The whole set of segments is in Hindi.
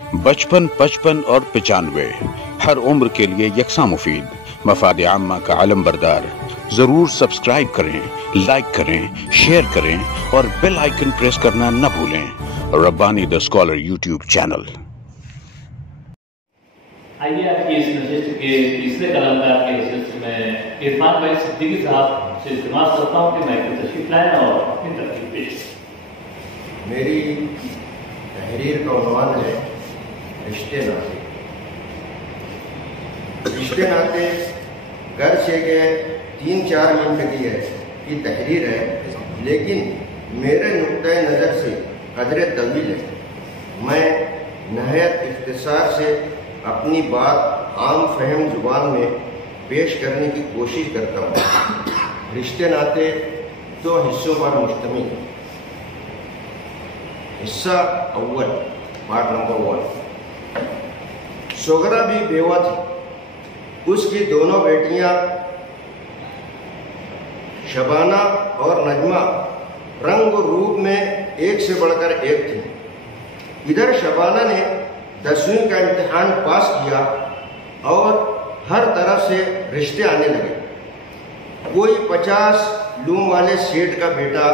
55, 55 और 95 हर उम्र के लिए यकसा मुफीद, मफाद आम्मा का आलम बरदार। जरूर सब्सक्राइब करें, लाइक करें, शेयर करें और बेल आइकन प्रेस करना न भूलें। Rabbani the scholar YouTube channel. आइए आपकी इस नशिस्त के तीसरे कलम का आपके नशिस्त में इरफान भाई सिद्दीकी साहब से इल्तिमास करता हूँ कि मैं तशरीफ लाएं और अपनी तरकीब पेश। मेरी तहरीर का उन्वान है रिश्ते नाते। रिश्ते नाते घर से के 3-4 मिनट की तहरीर है, लेकिन मेरे नुक्ते नज़र से कदरे तवील है। मैं नहायत इख्तिसार से अपनी बात आम फहम जुबान में पेश करने की कोशिश करता हूँ। रिश्ते नाते 2 हिस्सों पर मुश्तमिल है। हिस्सा अव्वल, पार्ट नंबर 1। सोगरा भी बेवा थी। उसकी दोनों बेटियां शबाना और नजमा रंग और रूप में एक से बढ़कर एक थी। इधर शबाना ने 10वीं का इम्तिहान पास किया और हर तरफ से रिश्ते आने लगे। कोई 50 लूम वाले सेठ का बेटा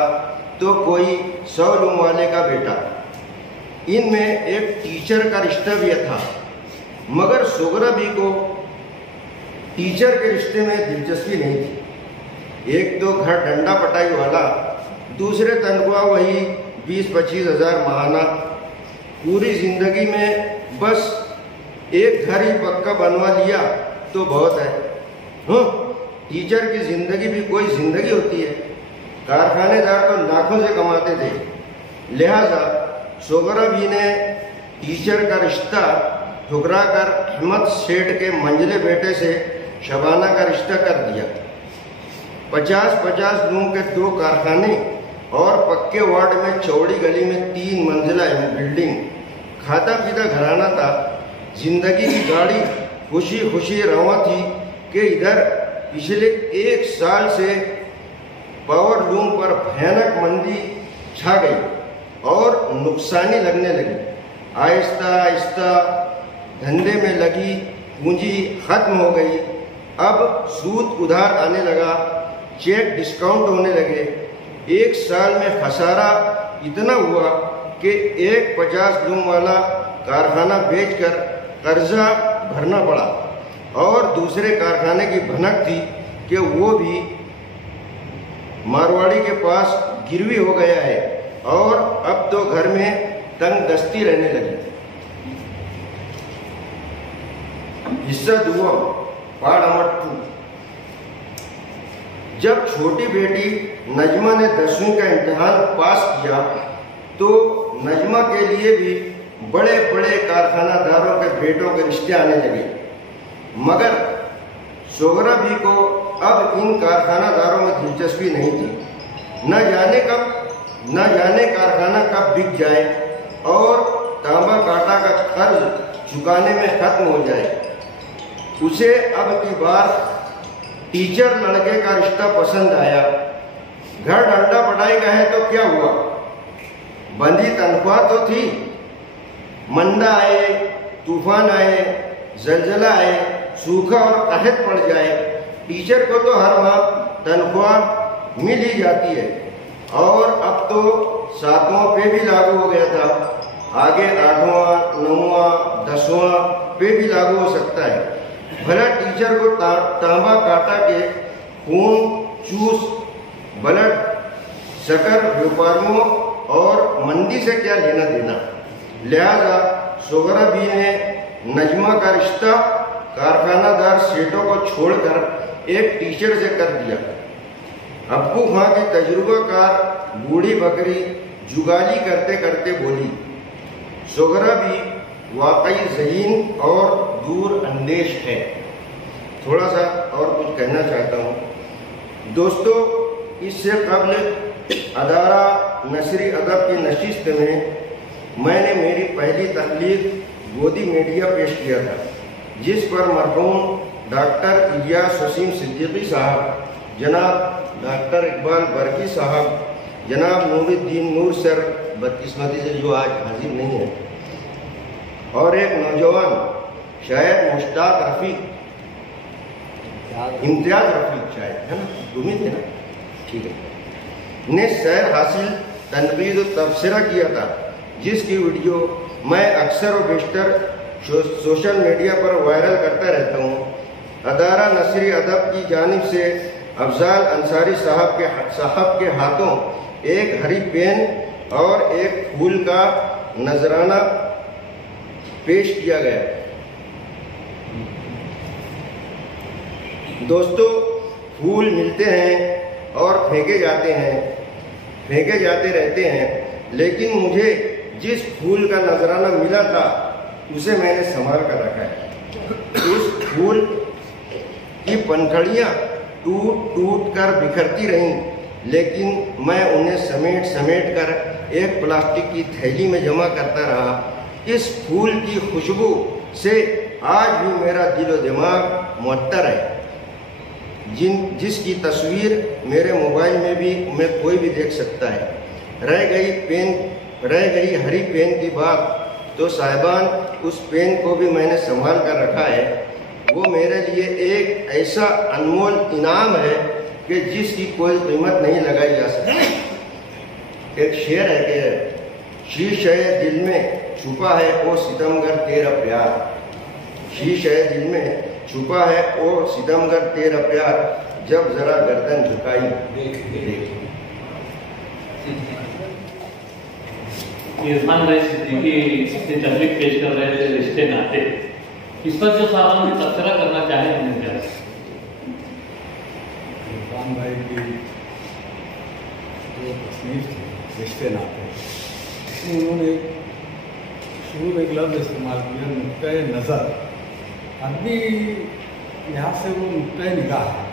तो कोई 100 लूम वाले का बेटा। इनमें एक टीचर का रिश्ता भी था, मगर सोगरा भी को टीचर के रिश्ते में दिलचस्पी नहीं थी। एक तो घर डंडा पटाई वाला, दूसरे तनख्वाह वही 20-25 हज़ार माहाना। पूरी जिंदगी में बस एक घर ही पक्का बनवा लिया तो बहुत है। टीचर की जिंदगी भी कोई जिंदगी होती है। कारखानेदार तो लाखों से कमाते थे, लिहाजा सोगरा भी ने टीचर का रिश्ता ठुकरा कर अहमद सेठ के मंझले बेटे से शबाना का रिश्ता कर दिया। 50-50 लूम के 2 कारखाने और पक्के वार्ड में चौड़ी गली में 3 मंजिला बिल्डिंग। खाता पीता घराना था। जिंदगी की गाड़ी खुशी खुशी रवा थी कि इधर पिछले 1 साल से पावर लूम पर भयानक मंदी छा गई और नुकसानी लगने लगी। आहिस्ता आहिस्ता धंधे में लगी पूंजी खत्म हो गई। अब सूद उधार आने लगा, चेक डिस्काउंट होने लगे। 1 साल में खसारा इतना हुआ कि एक 50 लूम वाला कारखाना बेचकर कर्जा भरना पड़ा और दूसरे कारखाने की भनक थी कि वो भी मारवाड़ी के पास गिरवी हो गया है और अब तो घर में तंग दस्ती रहने लगी। हिस्सा दुआ, पार्ट नंबर 2। जब छोटी बेटी नजमा ने 10वीं का इम्तिहान पास किया तो नजमा के लिए भी बड़े बड़े कारखानादारों के बेटों के रिश्ते आने लगे, मगर सोगरा भी को अब इन कारखानादारों में दिलचस्पी नहीं थी। न जाने कारखाना कब बिक जाए और तांबा काटा का कर्ज चुकाने में खत्म हो जाए। उसे अब की बार टीचर लड़के का रिश्ता पसंद आया। घर डंडा पटाई का है तो क्या हुआ, बंदी तनख्वाह तो थी। मंदा आए, तूफान आए, जलजला आए, सूखा और कहत पड़ जाए, टीचर को तो हर माह तनख्वाह मिल ही जाती है और अब तो 7वां पे भी लागू हो गया था। आगे 8वां, 9वां, 10वां पे भी लागू हो सकता है। भला टीचर को तांबा काटा के खून चूस ब्लड शक्कर व्यापारियों और मंदी से क्या लेना देना। लिहाजा सोगरा भी ने नजमा का रिश्ता कारखानादार सेठों को छोड़कर एक टीचर से कर दिया। अब्बू खां की तजुर्बाकार बूढ़ी बकरी जुगाली करते करते बोली, सोगरा भी वाकई ज़हीन और दूर अंदेश है। थोड़ा सा और कुछ कहना चाहता हूँ दोस्तों। इससे कबल अदारा नसरी अदब की नशिस्त में मैंने मेरी पहली तहलीक गोदी मीडिया पेश किया था, जिस पर मरहूम डॉक्टर इलियास वसीम सिद्दीकी साहब, जनाब डॉक्टर इकबाल बरकी साहब, जनाब नूरुद्दीन नूर सर बदकिस्मती से जो आज हाजिर नहीं है, और एक नौजवान शायद मुश्ताक रफीक, इम्तियाज रफीक शायद, है ना, तुम ही थे ना, ठीक है, ने सैर हासिल तनकीद और तबसरा किया था, जिसकी वीडियो मैं अक्सर और बेशतर सोशल मीडिया पर वायरल करता रहता हूँ। अदारा नसरी अदब की जानिब से अफजाल अंसारी साहब के हाथों एक हरी पेन और एक फूल का नजराना पेश किया गया। दोस्तों, फूल मिलते हैं और फेंके जाते रहते हैं, लेकिन मुझे जिस फूल का नजराना मिला था उसे मैंने संभाल कर रखा है। उस फूल की पंखड़ियाँ टूट कर बिखरती रहीं, लेकिन मैं उन्हें समेट कर एक प्लास्टिक की थैली में जमा करता रहा। इस फूल की खुशबू से आज भी मेरा दिलो दिमाग मुअत्तर है, जिसकी तस्वीर मेरे मोबाइल में भी कोई भी देख सकता है। रह गई हरी पेन की बात, तो साहिबान उस पेन को भी मैंने संभाल कर रखा है। वो मेरे लिए एक ऐसा अनमोल इनाम है कि जिसकी कोई कीमत नहीं लगाई जा सकती। एक शेर है कि शीश है दिल में छुपा है ओ सितमगर तेरा प्यार, शीश है दिल में छुपा है ओ सितमगर तेरा प्यार, जब जरा गर्दन झुकाई देख। इरफान भाई सिद्दीकी से तबलीग पेश कर रहे थे रिश्ते नाते, इस पर जो साहब हम तबसरा करना चाहें उन्हें क्या? इरफान भाई की जो तस्वीर थी रिश्ते नाते, इसमें उन्होंने शुरू में एक लफ्ज़ इस्तेमाल किया, नुक्ता नज़र। आदमी यहाँ से वो नुक्ता निगाह है,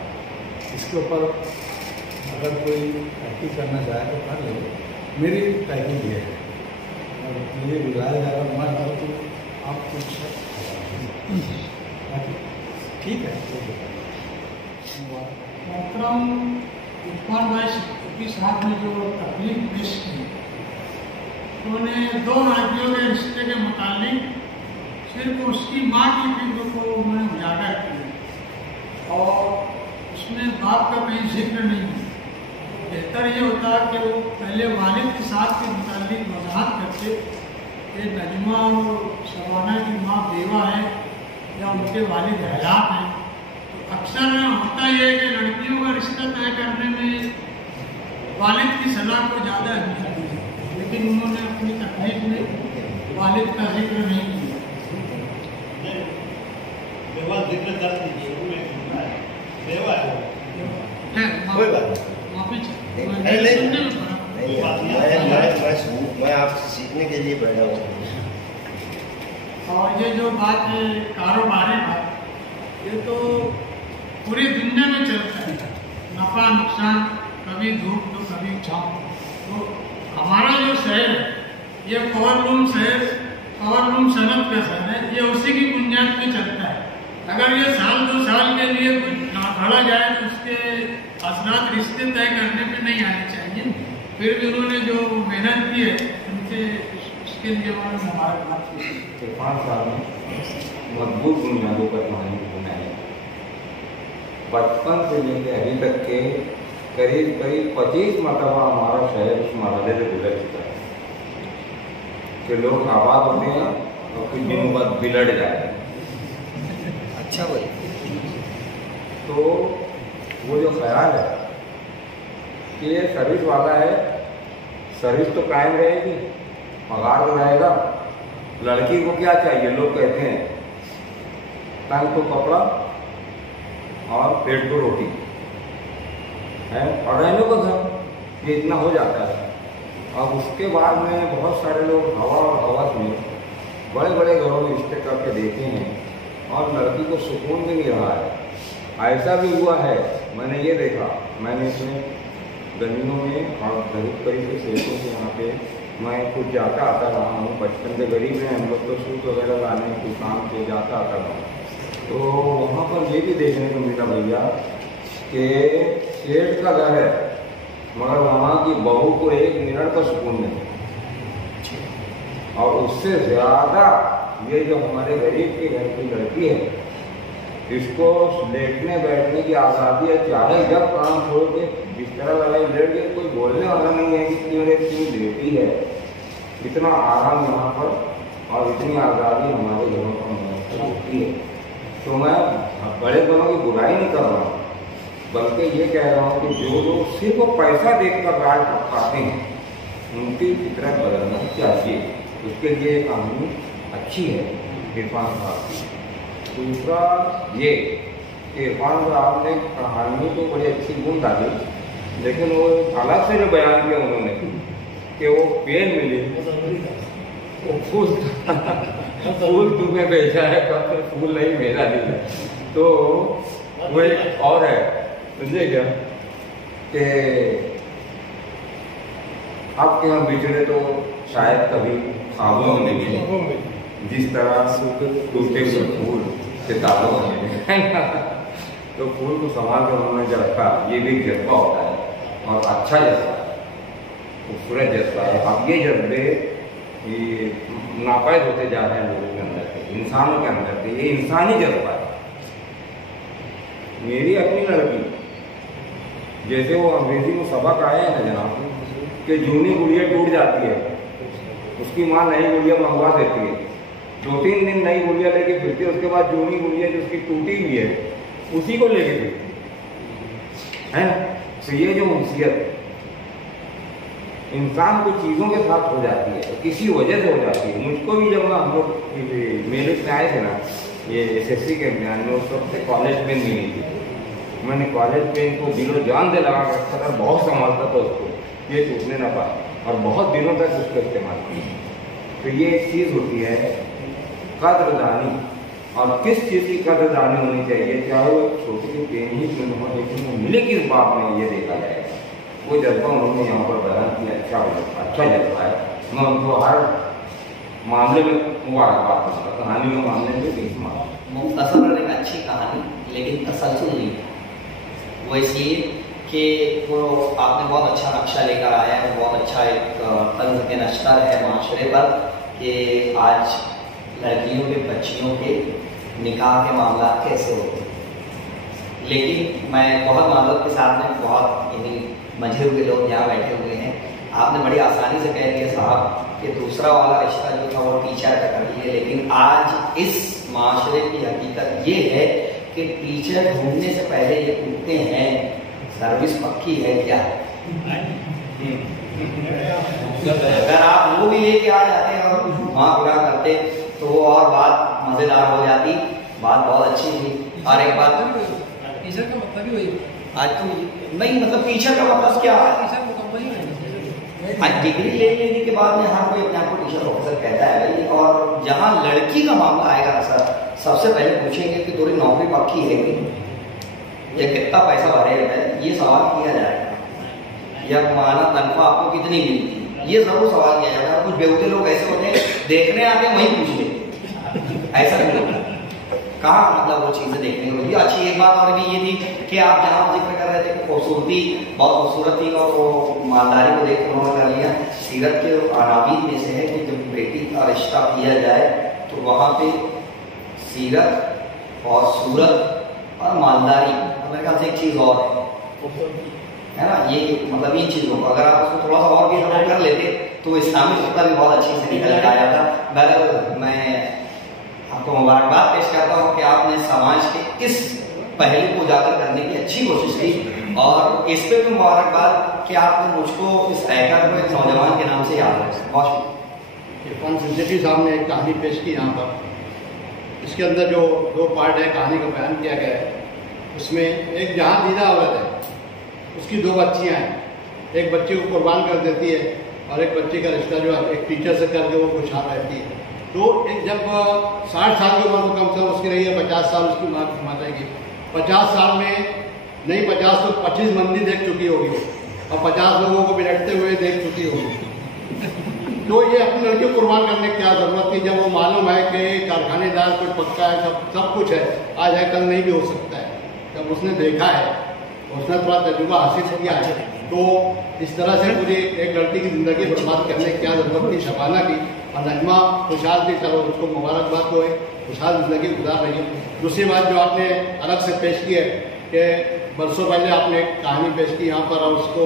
इसके ऊपर अगर कोई तहकीक करना चाहे तो कर ले। मेरी तहकीक ये है और मुझे बुलाया जा रहा हमारे तो आप कुछ ठीक है। मोहतरम इरफान भाई सिद्दीकी साहब ने जो तकलीफ पेश की, उन्होंने दो लड़कियों के रिश्ते के मुतालिक सिर्फ उसकी माँ की फिक्र को उन्होंने उजागर किया और उसमें बाप का कहीं जिक्र नहीं है। बेहतर ये होता कि वो पहले वालिद के साथ के मुतालिक वजाहत करते कि नजमा और शबाना की माँ बेवा है या उनके वालिद हयात हैं। तो अक्सर होता यह है कि लड़कियों का रिश्ता तय करने में वालिद की सलाह को ज़्यादा अहमियत दी है, लेकिन उन्होंने अपनी तकलीफ में वालिद का जिक्र नहीं किया। जिक्र कर दीजिए, कोई बात मैं आपसे सीखने के लिए बैठा हूँ। और ये जो बात है कारोबारी बात, ये तो पूरी दुनिया में चलता है, नफा नुकसान, कभी धूप तो कभी छाँव। तो हमारा जो शहर है ये पावरलूम शहर, पावरलूम सनत का शहर है, ये उसी की बुनियाद पे चलता है। अगर ये साल 2 साल के लिए कुछ खड़ा जाए तो उसके असरात रिश्ते तय करने पे नहीं आने चाहिए। फिर भी उन्होंने जो मेहनत की है उनके उसके लिए मुबारकबाद। इरफान साहब ने मजबूत बुनियादों पर कहानी बनाई। बचपन से लेकर अभी तक के करीब 25 मरतबा हमारा शहर उस मरहले से गुजर चुका है कि लोग आबाद होते हैं और कुछ दिनों बाद बिगड़ जाए। अच्छा भाई, तो वो जो ख्याल है कि ये सर्विस वाला है, सर्विस तो कायम रहेगी, पगार तो रहेगा, लड़की को क्या चाहिए? लोग कहते हैं तन को कपड़ा और पेट को रोटी है और रहने को घर, ये इतना हो जाता है। अब उसके बाद में बहुत सारे लोग हवा और हवस में बड़े बड़े घरों में रिश्ते करके देखे हैं और लड़की को सुकून भी नहीं रहा है। ऐसा भी हुआ है, मैंने ये देखा, मैंने इसमें ज़मीनों में और करीब के सेठों के यहाँ पे मैं कुछ जाता आता रहा हूँ। बचपन से गरीब हैं हम लोग, तो सूट वगैरह लाने कुछ काम के जाता आता रहा। तो वहाँ पर ये भी देखने को मिला भैया कि सेठ का घर है मगर वहाँ की बहू को 1 मिनट का सुकून नहीं, और उससे ज़्यादा ये जो हमारे गरीब के घर की लड़की है, इसको लेटने बैठने की आज़ादी है, चाहे जब काम छोड़ के बिस्तर लगाई लेट के, कोई बोलने वाला नहीं है कि मेरे क्यों लेटी है। इतना आराम यहाँ पर और इतनी आज़ादी हमारे घरों पर होती है। तो मैं बड़े बड़ों की बुराई नहीं कर रहा हूँ, बल्कि ये कह रहा हूँ कि जो लोग सिर्फ पैसा देखकर राज पाते हैं उनकी फितरत बदलना चाहिए। उसके लिए कहानी अच्छी है इरफान साहब की। दूसरा ये इरफान साहब ने कहानी तो बड़ी अच्छी गुण डाली, लेकिन वो अलग से जो बयान किया उन्होंने कि वो पेन मिली, वो फूल तुम्हें बेचा है, कब फूल नहीं मेरा नहीं। तो वो एक और है, समझे क्या, कि आपके यहाँ बिछड़े तो शायद कभी ख्वाबों में मिले, जिस तरह टूटे हुए फूल सितारों में तो फूल को संभाल कर उन्होंने जो रखा, ये भी जज्बा होता है और अच्छा जज्बा है, खूबसूरत जज्बा है। अब ये जज्बे नापायद होते जा रहे हैं लोगों के अंदर से, इंसानों के अंदर से। ये इंसानी जज्बा है। मेरी अपनी लड़की, जैसे वो अंग्रेजी में सबक आए हैं ना जनाब, कि जूनी गुड़िया टूट जाती है, उसकी माँ नई गुड़िया मंगवा देती है, 2-3 दिन नई गुड़िया लेके फिरती है, उसके बाद जूनी गुड़िया जो उसकी टूटी हुई है उसी को लेके फिरती है ना। तो ये जो मुसीबत इंसान को चीज़ों के साथ हो जाती है, तो किसी वजह से हो जाती है। मुझको भी जब हम लोग मेरे से आए थे ना ये SSC के इम्तिहान में, उस वक्त कॉलेज पेन मिली थी। मैंने कॉलेज पेन को दिलो जान से लगा कर रखा था, बहुत संभालता था उसको, ये टूटने ना पाए, और बहुत दिनों तक उसको इस्तेमाल किया। तो ये एक चीज़ होती है कद्रदानी, और किस चीज़ की कद्रदानी होनी चाहिए, चाहे वो छोटी सी पेन ही क्यों हो, लेकिन वो मिले किस बात में ये देखा जाएगा। वो जज्बा उन्होंने यहाँ पर बयान किया, अच्छा जज्बा है। मैं उनको हर मामले में मुबारकबाद दूँगा, कहानी में मामले में भी मुख्तसर और एक अच्छी कहानी, लेकिन तसलसल नहीं है। वो इसलिए कि वो आपने बहुत अच्छा नक्शा लेकर आया है, बहुत अच्छा एक तंज के नश्तर है माशरे पर कि आज लड़कियों के बच्चियों के निकाह के मामला कैसे होते हैं। लेकिन मैं बहुत माजरत के साथ में, बहुत यानी मजे हुए लोग यहाँ बैठे हुए हैं, आपने बड़ी आसानी से कह दिया साहब कि दूसरा वाला रिश्ता जो था वो टीचर का कर लिया। लेकिन आज इस माशरे की हकीकत ये है कि टीचर ढूंढने से पहले ये पूछते हैं सर्विस पक्की है क्या। अगर आप वो भी लेके आ जाते और वहाँ पूरा करते तो वो और बात मजेदार हो जाती, बात बहुत अच्छी थी। और एक बात, टीचर का मतलब ही वही आज तो नहीं, मतलब टीचर का मतलब क्या है, आज डिग्री ले लेने के बाद में हर कोई अपने आप को टीचर ऑफिसर कहता है भाई। और जहाँ लड़की का मामला आएगा सर, सबसे पहले पूछेंगे कि तुम्हारी नौकरी पक्की है कि या कितना पैसा भरेगा, ये सवाल किया जाएगा। या माना तनख्वाह आपको कितनी मिलती है, ये जरूर सवाल किया जाएगा। कुछ बेवकूफ लोग ऐसे होते हैं, देखने आते हैं वहीं पूछ लेते, ऐसा नहीं होता। कहाँ मतलब वो चीज़ें देखने को मिली। अच्छी एक बात और भी ये थी कि आप जहाँ जिक्र कर रहे थे कि खूबसूरती बहुत खूबसूरत थी और वो मालदारी को देख कर उन्होंने कर लिया। सीरत के अनाबीन में से है कि जब बेटी का रिश्ता किया जाए तो वहाँ पे सीरत और सूरत और मालदारी, मेरे ख्याल से एक चीज़ और है ना, ये मतलब इन चीज़ों को अगर आप उसको थोड़ा सा और भी समझ कर लेते तो इस्लामी नुक्ता भी बहुत अच्छी से निकल के आ जाता। बहरहाल मैं आपको मुबारकबाद पेश करता हूँ कि आपने समाज के इस पहलू को उजागर करने की अच्छी कोशिश की, और इस पे भी मुबारकबाद कि आपने मुझको इस हैकर को एक नौजवान के नाम से याद रखा। बहुत इरफान सिद्दीकी साहब ने एक कहानी पेश की यहाँ पर। इसके अंदर जो 2 पार्ट है कहानी का बयान किया गया है, उसमें एक जहाँ दीदा औरत है, उसकी 2 बच्चियाँ हैं। एक बच्चे को कुर्बान कर देती है और एक बच्चे का रिश्ता जो है एक टीचर से करके वो खुशहाल रहती है। तो एक जब 60 साल की उम्र तो कम से कम उसकी रही है, 50 साल उसकी माता की, 50 साल में नहीं 50 तो 25 मंदिर देख चुकी होगी और 50 लोगों को बिलटते हुए देख चुकी होगी। तो ये अपनी लड़की को कुर्बान करने की क्या ज़रूरत थी, जब वो मालूम है कि कारखानेदार कुछ पक्का है, सब कुछ है, आज है कल नहीं भी हो सकता है। जब उसने देखा है उसने थोड़ा तजुर्बा हासिल किया है। तो इस तरह से मुझे एक लड़की की ज़िंदगी बर्बाद करने की क्या ज़रूरत थी, शबाना की। और नजमा खुशहाल थी, चलो उसको मुबारकबाद हो, खुशहाल ज़िंदगी गुजार रही है। दूसरी बात जो आपने अलग से पेश की है कि बरसों पहले आपने एक कहानी पेश की यहाँ पर और उसको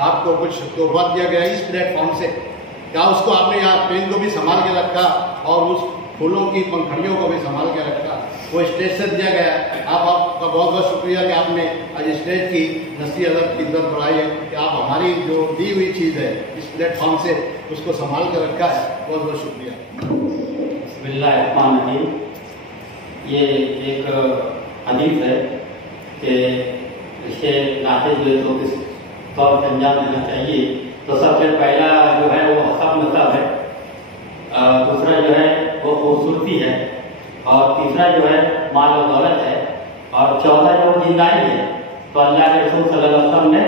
आपको कुछ तोहफा दिया गया इस प्लेटफॉर्म से, क्या उसको आपने यहाँ पेन को भी संभाल के रखा और उस फूलों की पंखड़ियों को भी संभाल के रखा, वो स्टेज से दिया गया। आपका बहुत बहुत शुक्रिया कि आपने आज स्टेज की नस्ली अदब की इज्जत बढ़ाई है, कि आप हमारी जो दी हुई चीज़ है इस प्लेटफॉर्म से उसको संभाल कर रखा है। बहुत बहुत शुक्रिया। बिस्मिल्लाहिर्रहमानिर्रहीम। ये एक हदीस है कि रिश्ते नाते जो है तो किस तौर पर अंजाम देना चाहिए। तो सबसे पहला जो है वो हसब नसब है, दूसरा जो है वो खूबसूरती है, और तीसरा जो है माल और दौलत है, और चौथा जो दीनदारी है। तो अल्लाह के रसूल सल्लल्लाहु अलैहि वसल्लम ने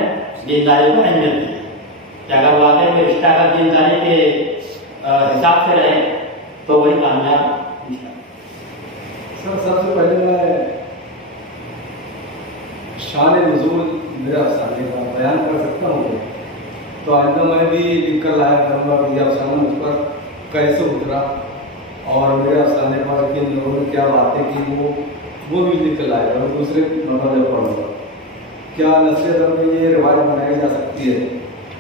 दीनदारी को अहमियत दी है कि अगर वाकई में रिश्ता का दीनदारी के हिसाब से रहे तो वही कामयाब। सर सबसे पहले मैं शान नुज़ूल मेरे अफसाने का बयान कर सकता हूँ। तो आइंदा मैं भी लिख कर लाया करूँगा कि यह अफसाना मुझ पर कैसे उतरा और मेरे अफसाने पर किन लोगों ने क्या बातें की वो भी लिख कर लाया और दूसरे मतलब पढ़ूँगा। क्या नस्ल अदब में ये रिवायत बनाई जा सकती है,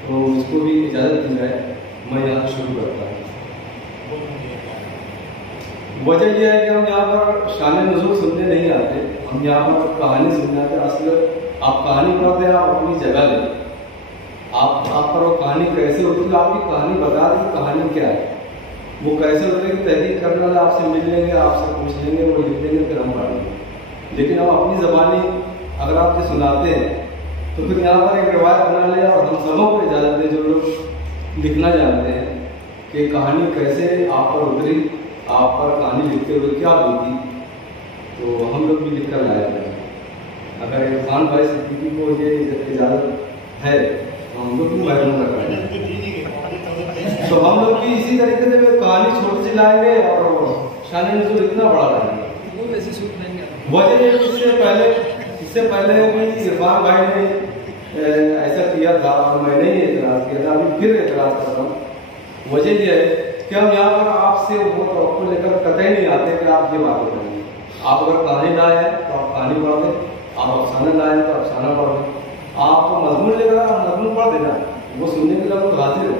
तो उसको भी इजाज़त दी जाए। मैं यहाँ शुरू करता हूँ। वजह यह है कि हम यहाँ पर शान नुज़ूल सुनने नहीं आते, हम यहाँ पर कहानी सुनने आते। असल आप कहानी पढ़ते हैं, आप अपनी जगह लें, आप पर वो कहानी कैसे उतरी, आपकी कहानी बता दें कहानी क्या है, वो कैसे उतरेगी। तहरीक करने वाले आपसे मिल लेंगे, आपसे पूछ लेंगे, वो लिख लेंगे, फिर हम पढ़ेंगे। लेकिन हम अपनी ज़बानी अगर आपसे सुनाते हैं तो फिर यहाँ पर एक रिवायत बना लें और हम सबों को इजाज़त दें जो लोग लिखना जानते हैं कि कहानी कैसे आप पर उतरी, आप पर कहानी लिखते हुए क्या होती। तो हम लोग भी लिख कर लाए हैं। अगर इरफान भाई सिद्दीकी को ये इजाज़त है तो हम लोग भी महरूम कर रहे हैं। तो हम लोग भी इसी तरीके से कहानी छोटी सी लाएंगे और शान नुज़ूल इतना बड़ा लाएंगे। वजह इससे पहले भी इरफान भाई ने ऐसा किया था और मैंने ही एतराज़ किया था, अभी फिर एतराज़ कर रहा हूँ। वजह यह है कि हम यहाँ पर आपसे वो तवक्कुल लेकर कतई नहीं आते कि आप ये बातें करेंगे। आप अगर कहानी लाए हैं तो आप कहानी पढ़ दें, आप अफसाना लाए हैं तो अफसाना पढ़ दें, आप मजमून लेकर मजमून पढ़ देना, वो सुनने के लिए लोग हाजिर है।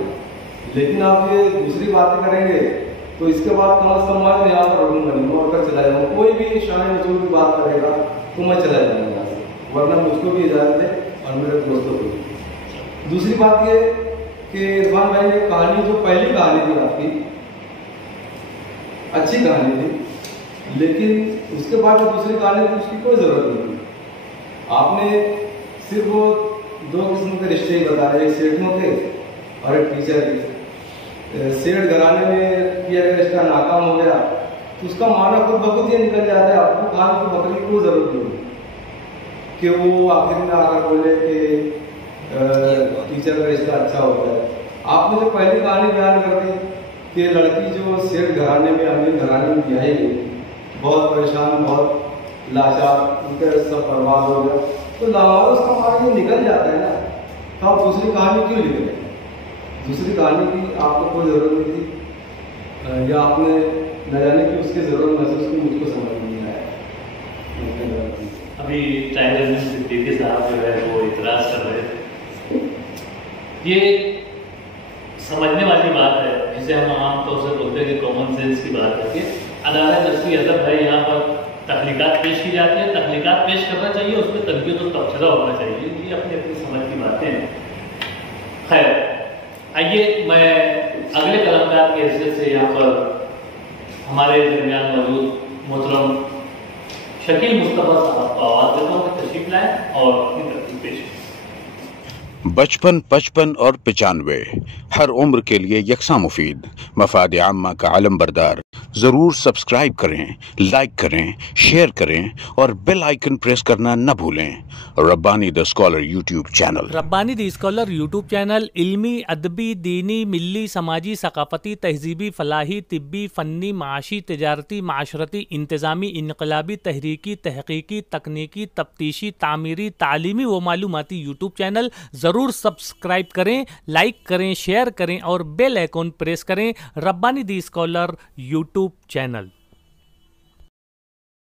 लेकिन आप ये दूसरी बातें करेंगे तो इसके बाद कम अज़ कम मैं यहाँ पर रहूँगा नहीं, मैं उठकर चला जाऊँगा। कोई भी शान नुज़ूल की बात करेगा तो मैं चला जाऊँगा यहाँ से, वरना मुझको भी इजाज़त है और मेरे दोस्तों को भी। दूसरी बात ये कि इरफान भाई ने कहानी जो पहली कहानी थी आपकी अच्छी कहानी थी, लेकिन उसके बाद जो दूसरी कहानी थी उसकी कोई ज़रूरत नहीं थी। आपने सिर्फ वो दो किस्म के रिश्ते ही बताए, एक सेठों के और एक टीचर के। सेठ घराने में किया गया रिश्ता नाकाम हो गया तो उसका माना खुद बखुद ये निकल जाता है। आपको खान की बकरी की कोई ज़रूरत नहीं कि वो आखिर में आकर बोले कि टीचर का रिश्ता अच्छा होता है। आपने जो पहली कहानी बयान कर दी कि लड़की जो सेठ घराने में अमीर घराने में ब्याही गई, बहुत परेशान, बहुत लाचार, उनके सब बर्बाद हो गया, तो लावारिस का मार्ग ये निकल जाता है ना। तो आप दूसरी कहानी क्यों लिख रहे हैं? दूसरी कहानी की आपको कोई ज़रूरत नहीं थी, या आपने न जाने की उसकी ज़रूरत महसूस की, मुझको समझ नहीं आया। अभी टाइगर सिद्दीकी साहब जो है वो इतराज़ कर रहे थे। ये समझने वाली बात है जिसे हम आमतौर से बोलते हैं कि कॉमन सेंस की बात है कि अदालत नस्ली अदब है, यहाँ पर तख्लीकात पेश की जाती है, तख्लीकात पेश करना चाहिए, उसमें तनकीद और तबसरा होना चाहिए। ये अपनी अपनी समझ की बातें हैं। खैर, आइए मैं अगले कलाकार की हैसियत से यहाँ पर हमारे दरमियान मौजूद मोहतरम शकील मुस्तफ़ा साहब को आवाज़ देता हूँ, तशरीफ लाएँ और अपनी तरकीब पेश करें। 55, 55 और 95 हर उम्र के लिए यकसा मुफीद, मफाद आम्मा का अलम बरदार। जरूर सब्सक्राइब करें, लाइक करें, शेयर करें और बेल आइकन प्रेस करना न भूलें। Rabbani the scholar YouTube channel. Rabbani the scholar YouTube channel इल्मी, अदबी, दीनी, मिल्ली, समाजी, सकाफती, तहजीबी, फलाही, तिब्बी, फ़न्नी, माशी, तिजारती, माशरती, इंतज़ामी, इनकलाबी, तहरीकी, तहकीकी, तकनीकी, तफ्तीशी, तामीरी, तालीमी व मालूमाती यूट्यूब चैनल। ज़रूर सब्सक्राइब करें, लाइक करें, शेयर करें और बेल आइकन प्रेस करें। Rabbani the scholar YouTube channel.